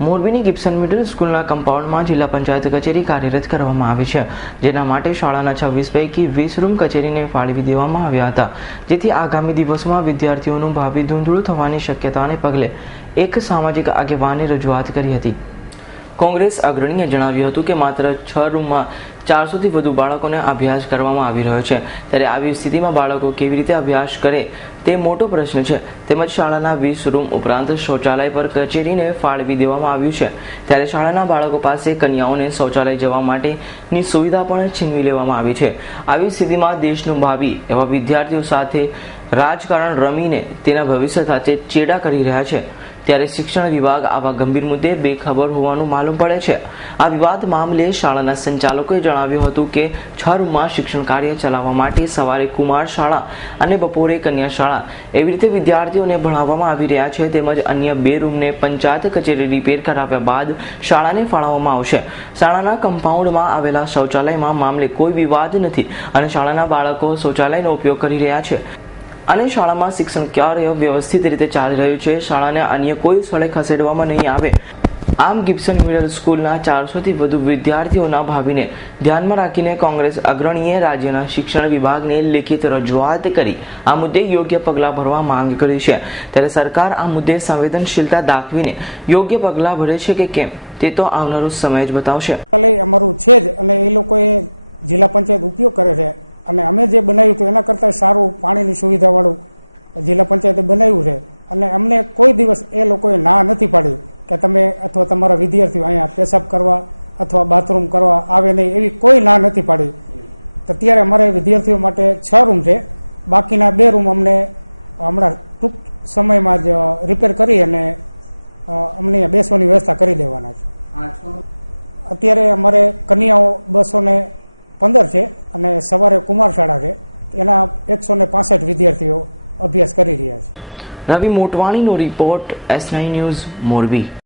મોરબીની ગિબ્સન મિડલ સ્કૂલના કમ્પાઉન્ડમાં જિલ્લા પંચાયત કચેરી કાર્યરત કરવામાં આવી છે, જેના માટે શાળાના 26 પૈકી 20 રૂમ કચેરીને ફાળવી દેવામાં આવ્યા હતા, જેથી આગામી દિવસોમાં વિદ્યાર્થીઓનું ભાવિ ધૂંધળું થવાની શક્યતાને પગલે એક સામાજિક આગેવાને રજૂઆત કરી હતી। કોંગ્રેસ અગ્રણીએ જણાવ્યું હતું કે માત્ર 6 રૂમમાં 400થી વધુ બાળકોને અભ્યાસ કરવામાં આવી રહ્યો છે, ત્યારે આવી સ્થિતિમાં બાળકો કેવી રીતે અભ્યાસ કરે તે મોટો પ્રશ્ન છે। તેમજ શાળાના 20 રૂમ ઉપરાંત શૌચાલય પર કચેરીને ફાળવી દેવામાં આવ્યું છે, ત્યારે શાળાના બાળકો પાસે કન્યાઓને શૌચાલય જવા માટેની સુવિધા પણ છીનવી લેવામાં આવી છે। આવી સ્થિતિમાં દેશનું ભાવિ એવા વિદ્યાર્થીઓ સાથે રાજકારણ રમીને તેના ભવિષ્ય સાથે ચેડા કરી રહ્યા છે, ત્યારે શિક્ષણ વિભાગ આવા ગંભીર મુદ્દે બેખબર હોવાનું માલુમ પડે છે। આ વિવાદ મામલે શાળાના સંચાલકોએ જણાવ્યું હતું કે 6 રૂમમાં શિક્ષણ કાર્ય ચલાવવા માટે સવારે કુમાર શાળા અને બપોરે કન્યા શાળા એવી રીતે વિદ્યાર્થીઓને ભણાવવામાં આવી રહ્યા છે, તેમજ અન્ય 2 રૂમને પંચાયત કચેરી રિપેર કરાવ્યા બાદ શાળાને ફાળવવામાં આવશે। શાળાના કમ્પાઉન્ડમાં આવેલા શૌચાલયમાં મામલે કોઈ વિવાદ નથી અને શાળાના બાળકો શૌચાલયનો ઉપયોગ કરી રહ્યા છે અને શાળામાં શિક્ષણ કાર્ય વ્યવસ્થિત રીતે ચાલી રહ્યું છે। શાળાને અન્ય કોઈ સ્થળે ખસેડવામાં નહીં આવે। આમ ગિબ્સન મિડલ સ્કૂલના 400થી વધુ વિદ્યાર્થીઓના ભાવિને ધ્યાનમાં રાખીને કોંગ્રેસ અગ્રણીએ રાજ્યના શિક્ષણ વિભાગને લેખિત રજૂઆત કરી આ મુદ્દે યોગ્ય પગલાં ભરવા માંગ કરી છે, ત્યારે સરકાર આ મુદ્દે સંવેદનશીલતા દાખવીને યોગ્ય પગલાં ભરે છે કે કેમ તે તો આવનારો સમય જ બતાવશે। અમારું છે જ અને એ લોકોએ જિલ્લા પંચાયત ઉપયોગ કરે છે અને અમે જે બનાવ્યું હતું એના કરતાં સારું પાણીની સુવિધાવાળું જિલ્લા પંચાયતે બનાવ્યું છે અને અમને કોઈ દિવસ એ લોકોએ ના નથી પાડી કે તમે અથવા તમારા વિદ્યાર્થીઓ અહીંયા પેશાબ કરવા અથવા બાથરૂમ કરવા આવે નહીં, એવી કોઈ ના નથી પાડી। તો ત્યારે અમારે વિદ્યાર્થીઓ માટે 6 રૂમ છે, બાકીના 2 રૂમ અમને હમણાં ટૂંક સમયમાં જ રિપેર કરી અને અમને અહીંયા બેસવાની વ્યવસ્થા કરી દેવાના છે। અત્યારે અમારે કન્યાઓ 215 છે અને સવારે કુમાર શાળા છે, એના 165 વિદ્યાર્થીઓ અભ્યાસ કરી રહ્યા છે। રવિ મોટવાણીનો રિપોર્ટ, S9 ન્યૂઝ, મોરબી।